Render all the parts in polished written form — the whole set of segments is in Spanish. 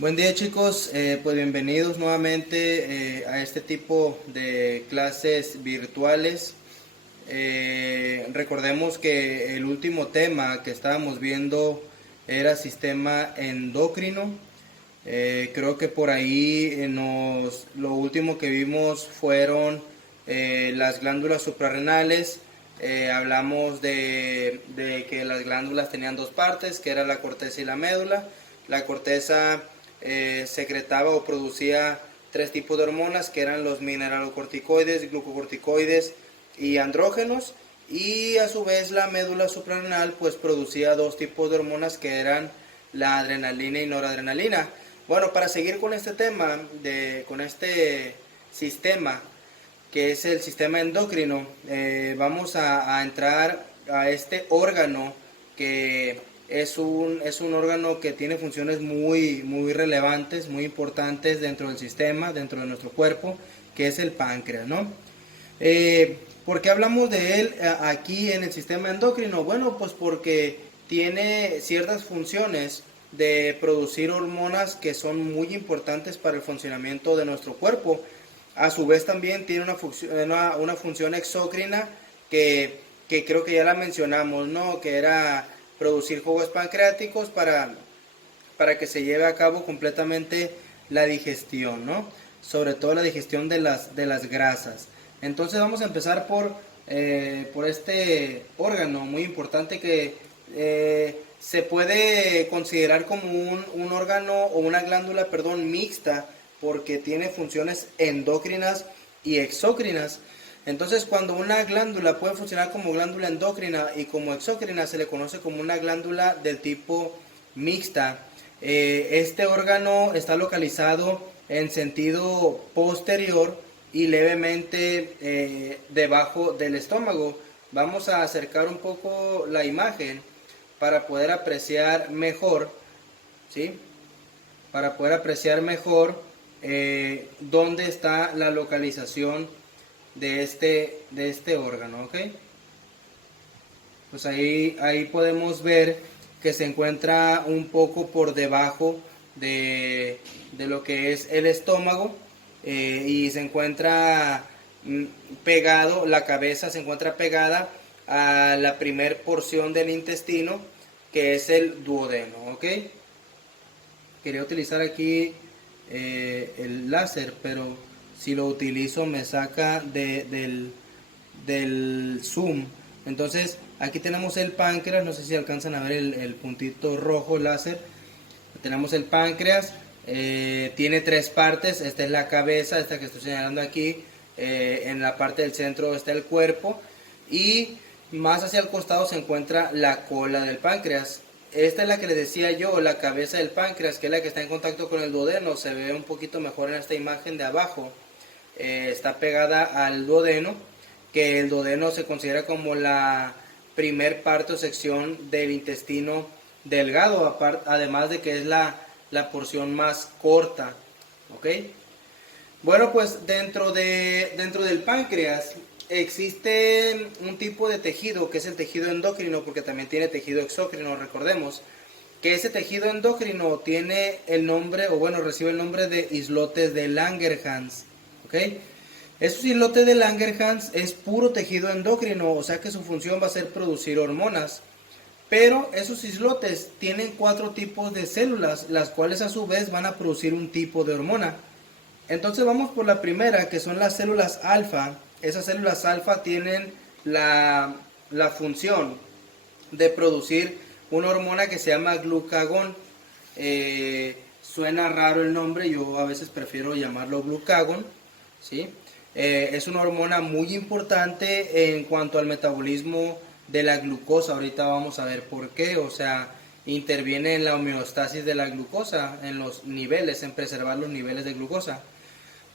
Buen día chicos, pues bienvenidos nuevamente a este tipo de clases virtuales. Recordemos que el último tema que estábamos viendo era sistema endocrino. Creo que por ahí lo último que vimos fueron las glándulas suprarrenales. Hablamos de que las glándulas tenían dos partes, que era la corteza y la médula. La corteza secretaba o producía tres tipos de hormonas, que eran los mineralocorticoides, glucocorticoides y andrógenos, y a su vez la médula suprarrenal pues producía dos tipos de hormonas, que eran la adrenalina y noradrenalina. Bueno, para seguir con este tema, con este sistema que es el sistema endocrino, vamos a entrar a este órgano que es un órgano que tiene funciones muy relevantes, muy importantes dentro del sistema, dentro de nuestro cuerpo, que es el páncreas, ¿no? ¿Por qué hablamos de él aquí en el sistema endocrino? Bueno, pues porque tiene ciertas funciones de producir hormonas que son muy importantes para el funcionamiento de nuestro cuerpo. A su vez también tiene una función exócrina que creo que ya la mencionamos, ¿no? Que era producir jugos pancreáticos para que se lleve a cabo completamente la digestión, ¿no? Sobre todo la digestión de las grasas. Entonces vamos a empezar por este órgano muy importante que se puede considerar como un órgano o una glándula, perdón, mixta, porque tiene funciones endócrinas y exócrinas. Entonces, cuando una glándula puede funcionar como glándula endocrina y como exócrina, se le conoce como una glándula del tipo mixta. Este órgano está localizado en sentido posterior y levemente debajo del estómago. Vamos a acercar un poco la imagen para poder apreciar mejor, ¿sí? Para poder apreciar mejor dónde está la localización de este órgano, ¿ok? Pues ahí podemos ver que se encuentra un poco por debajo de lo que es el estómago, y se encuentra pegado, la cabeza se encuentra pegada a la primer porción del intestino, que es el duodeno, ¿ok? Quería utilizar aquí el láser, pero si lo utilizo me saca del zoom. Entonces aquí tenemos el páncreas, no sé si alcanzan a ver el puntito rojo láser. Tenemos el páncreas, tiene tres partes. Esta es la cabeza, esta que estoy señalando aquí. En la parte del centro está el cuerpo, y más hacia el costado se encuentra la cola del páncreas. Esta es la que les decía yo, la cabeza del páncreas, que es la que está en contacto con el duodeno. Se ve un poquito mejor en esta imagen de abajo. Está pegada al duodeno, que el duodeno se considera como la primer parte o sección del intestino delgado, además de que es la porción más corta, ¿ok? Bueno, pues dentro del páncreas existe un tipo de tejido que es el tejido endocrino, porque también tiene tejido exócrino. Recordemos que ese tejido endocrino tiene el nombre, o bueno, recibe el nombre de islotes de Langerhans, ¿ok? Esos islotes de Langerhans es puro tejido endocrino, o sea que su función va a ser producir hormonas. Pero esos islotes tienen cuatro tipos de células, las cuales a su vez van a producir un tipo de hormona. Entonces vamos por la primera, que son las células alfa. Esas células alfa tienen la función de producir una hormona que se llama glucagón. Suena raro el nombre, yo a veces prefiero llamarlo glucagón, ¿sí? Es una hormona muy importante en cuanto al metabolismo de la glucosa. Ahorita vamos a ver por qué. O sea, interviene en la homeostasis de la glucosa, en los niveles, en preservar los niveles de glucosa.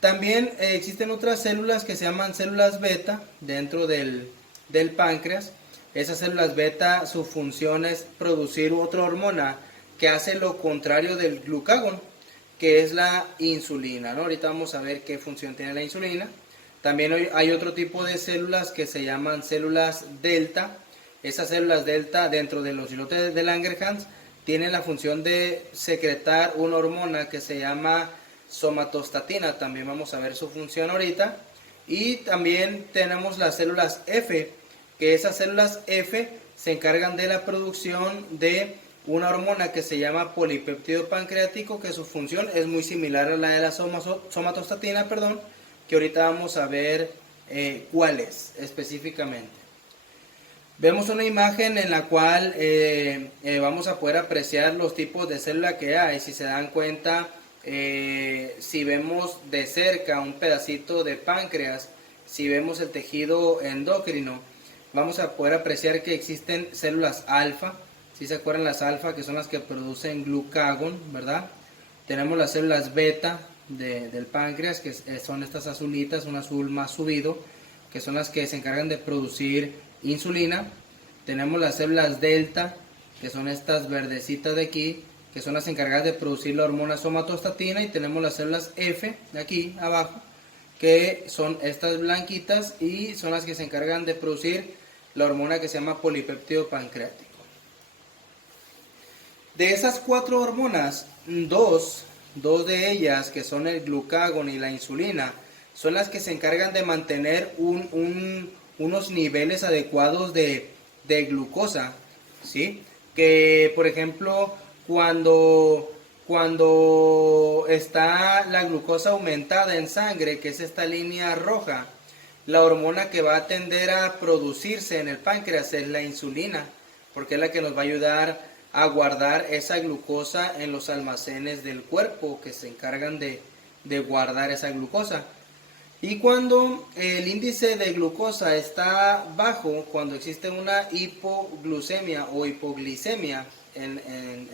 También existen otras células que se llaman células beta dentro del páncreas. Esas células beta, su función es producir otra hormona que hace lo contrario del glucagón, que es la insulina, ¿no? Ahorita vamos a ver qué función tiene la insulina. También hay otro tipo de células que se llaman células delta. Esas células delta dentro de los islotes de Langerhans tiene la función de secretar una hormona que se llama somatostatina. También vamos a ver su función ahorita. Y también tenemos las células F, que esas células F se encargan de la producción de una hormona que se llama polipéptido pancreático, que su función es muy similar a la de la somatostatina, perdón, que ahorita vamos a ver cuál es específicamente. Vemos una imagen en la cual vamos a poder apreciar los tipos de célula que hay. Si se dan cuenta, si vemos de cerca un pedacito de páncreas, si vemos el tejido endocrino, vamos a poder apreciar que existen células alfa. Si se acuerdan, las alfa, que son las que producen glucagón, ¿verdad? Tenemos las células beta del páncreas, que son estas azulitas, un azul más subido, que son las que se encargan de producir insulina. Tenemos las células delta, que son estas verdecitas de aquí, que son las encargadas de producir la hormona somatostatina. Y tenemos las células F, de aquí abajo, que son estas blanquitas y son las que se encargan de producir la hormona que se llama polipéptido pancreático. De esas 4 hormonas, dos de ellas, que son el glucagón y la insulina, son las que se encargan de mantener unos niveles adecuados de glucosa, ¿sí? Que, por ejemplo, cuando está la glucosa aumentada en sangre, que es esta línea roja, la hormona que va a tender a producirse en el páncreas es la insulina, porque es la que nos va a ayudar a guardar esa glucosa en los almacenes del cuerpo que se encargan de guardar esa glucosa. Y cuando el índice de glucosa está bajo, cuando existe una hipoglucemia o hipoglicemia en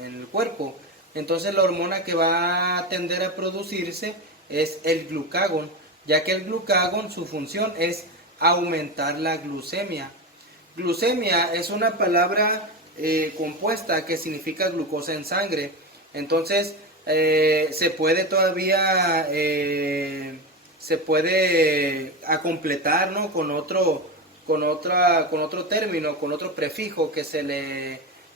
el cuerpo, entonces la hormona que va a tender a producirse es el glucagón, ya que el glucagón, su función es aumentar la glucemia. Glucemia es una palabra compuesta que significa glucosa en sangre. Entonces se puede todavía se puede completar, ¿no?, con otro término, con otro prefijo que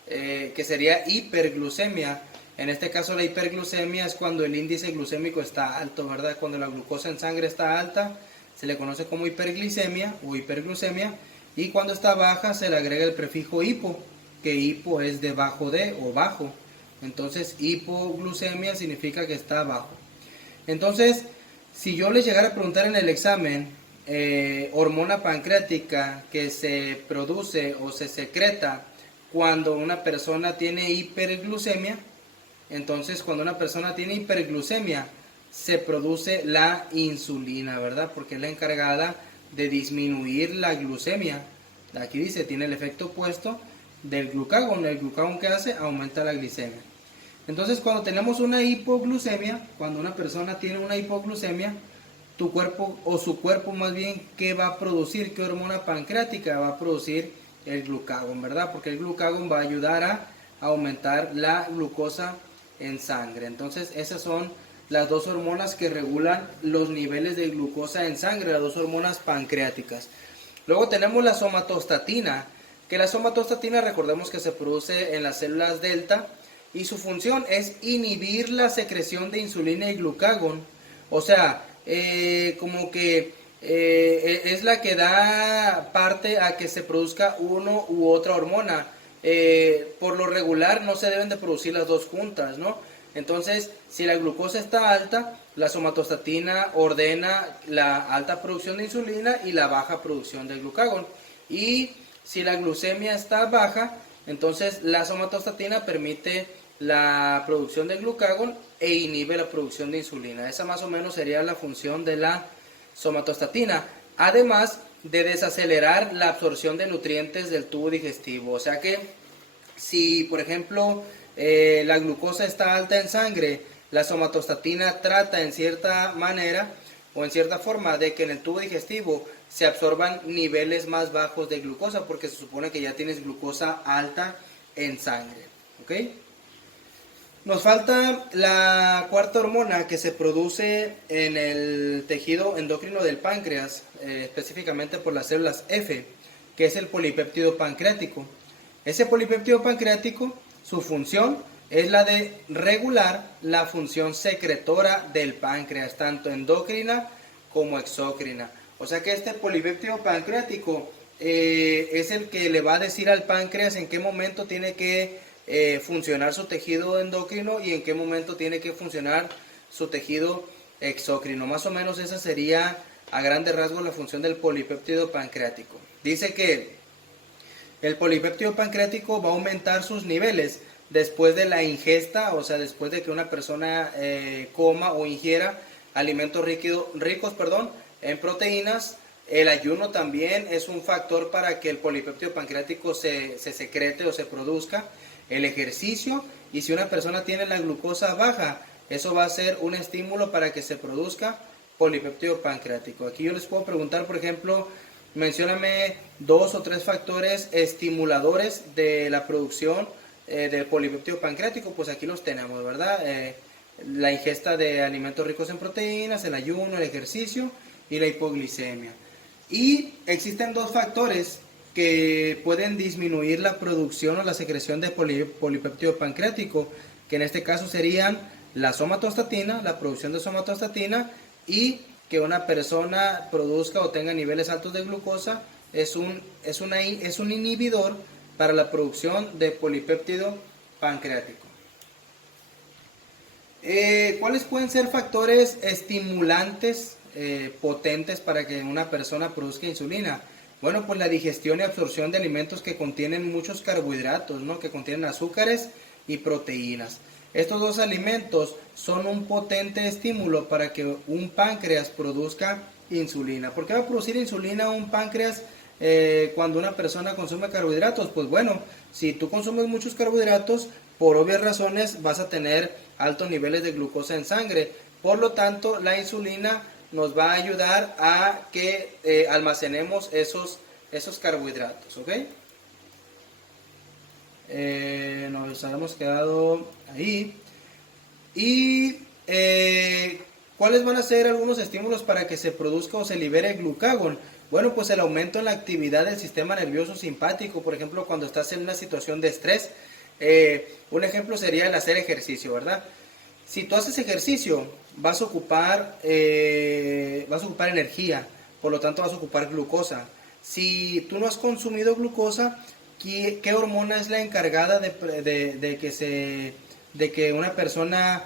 que sería hiperglucemia. En este caso la hiperglucemia es cuando el índice glucémico está alto, ¿verdad? Cuando la glucosa en sangre está alta se le conoce como hiperglicemia o hiperglucemia, y cuando está baja se le agrega el prefijo hipo, que hipo es debajo de o bajo. Entonces hipoglucemia significa que está bajo. Entonces, si yo les llegara a preguntar en el examen hormona pancreática que se produce o se secreta cuando una persona tiene hiperglucemia, entonces cuando una persona tiene hiperglucemia se produce la insulina, ¿verdad? Porque es la encargada de disminuir la glucemia. Aquí dice, tiene el efecto opuesto del glucagón. El glucagón, ¿qué hace? Aumenta la glicemia. Entonces, cuando tenemos una hipoglucemia, cuando una persona tiene una hipoglucemia, tu cuerpo, o su cuerpo más bien, ¿qué va a producir? ¿Qué hormona pancreática va a producir? El glucagón, ¿verdad? Porque el glucagón va a ayudar a aumentar la glucosa en sangre. Entonces, esas son las dos hormonas que regulan los niveles de glucosa en sangre, las dos hormonas pancreáticas. Luego tenemos la somatostatina, que la somatostatina, recordemos que se produce en las células delta, y su función es inhibir la secreción de insulina y glucagón. O sea, como que es la que da parte a que se produzca uno u otra hormona. Por lo regular no se deben de producir las dos juntas, ¿no? Entonces, si la glucosa está alta, la somatostatina ordena la alta producción de insulina y la baja producción de glucagón. Y si la glucemia está baja, entonces la somatostatina permite la producción de glucagón e inhibe la producción de insulina. Esa más o menos sería la función de la somatostatina, además de desacelerar la absorción de nutrientes del tubo digestivo. O sea que si, por ejemplo, la glucosa está alta en sangre, la somatostatina trata en cierta manera o en cierta forma de que en el tubo digestivo se absorban niveles más bajos de glucosa, porque se supone que ya tienes glucosa alta en sangre. ¿Ok? Nos falta la cuarta hormona que se produce en el tejido endocrino del páncreas, específicamente por las células F, que es el polipéptido pancreático. Ese polipéptido pancreático su función es la de regular la función secretora del páncreas, tanto endocrina como exócrina. O sea que este polipéptido pancreático es el que le va a decir al páncreas en qué momento tiene que funcionar su tejido endocrino y en qué momento tiene que funcionar su tejido exócrino. Más o menos esa sería a grandes rasgos la función del polipéptido pancreático. Dice que el polipéptido pancreático va a aumentar sus niveles después de la ingesta, o sea, después de que una persona coma o ingiera alimentos ricos en proteínas. El ayuno también es un factor para que el polipéptido pancreático se secrete o se produzca. El ejercicio, y si una persona tiene la glucosa baja, eso va a ser un estímulo para que se produzca polipéptido pancreático. Aquí yo les puedo preguntar, por ejemplo, mencióname 2 o 3 factores estimuladores de la producción del polipéptido pancreático. Pues aquí los tenemos, ¿verdad? La ingesta de alimentos ricos en proteínas, el ayuno, el ejercicio y la hipoglicemia. Y existen 2 factores que pueden disminuir la producción o la secreción de polipéptido pancreático, que en este caso serían la somatostatina, la producción de somatostatina, y que una persona produzca o tenga niveles altos de glucosa es un inhibidor para la producción de polipéptido pancreático. ¿Cuáles pueden ser factores estimulantes potentes para que una persona produzca insulina? Bueno, pues la digestión y absorción de alimentos que contienen muchos carbohidratos, ¿no? Que contienen azúcares y proteínas. Estos 2 alimentos son un potente estímulo para que un páncreas produzca insulina. ¿Por qué va a producir insulina un páncreas cuando una persona consume carbohidratos? Pues bueno, si tú consumes muchos carbohidratos, por obvias razones vas a tener altos niveles de glucosa en sangre. Por lo tanto, la insulina nos va a ayudar a que almacenemos esos carbohidratos, ¿ok? Nos habíamos quedado ahí. Y ¿cuáles van a ser algunos estímulos para que se produzca o se libere glucagón? Bueno, pues el aumento en la actividad del sistema nervioso simpático, por ejemplo, cuando estás en una situación de estrés. Un ejemplo sería el hacer ejercicio, ¿verdad? Si tú haces ejercicio, vas a ocupar energía, por lo tanto vas a ocupar glucosa. Si tú no has consumido glucosa, ¿qué hormona es la encargada de que una persona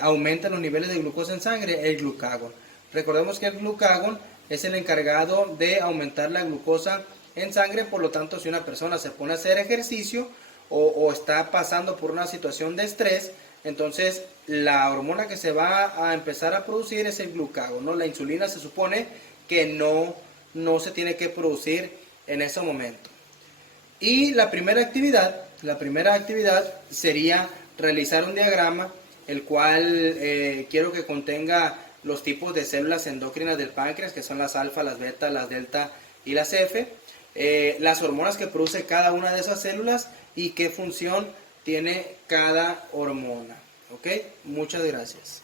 aumente los niveles de glucosa en sangre? El glucagón. Recordemos que el glucagón es el encargado de aumentar la glucosa en sangre, por lo tanto, si una persona se pone a hacer ejercicio o está pasando por una situación de estrés, entonces la hormona que se va a empezar a producir es el glucagón, ¿no? La insulina se supone que no se tiene que producir en ese momento. Y la primera actividad sería realizar un diagrama, el cual quiero que contenga los tipos de células endócrinas del páncreas, que son las alfa, las beta, las delta y las F, las hormonas que produce cada una de esas células y qué función tiene cada hormona. ¿Ok? Muchas gracias.